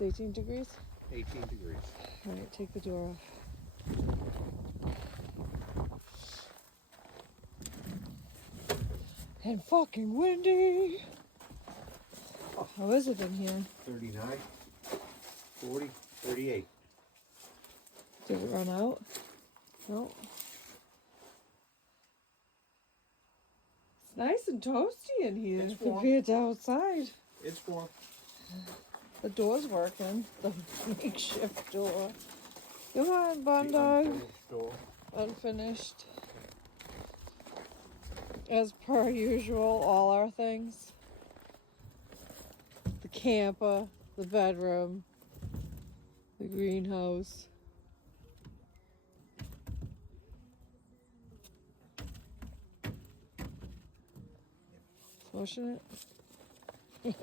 It's 18 degrees? 18 degrees. All right, take the door off. And fucking windy. How is it in here? 39, 40, 38. Did it run out? No. It's nice and toasty in here It's warm. compared to outside. It's warm. The door's working. The makeshift door. Come on, Bun The Dog. unfinished door. Unfinished. As per usual, all our things. The camper, the bedroom, the greenhouse. Pushing it.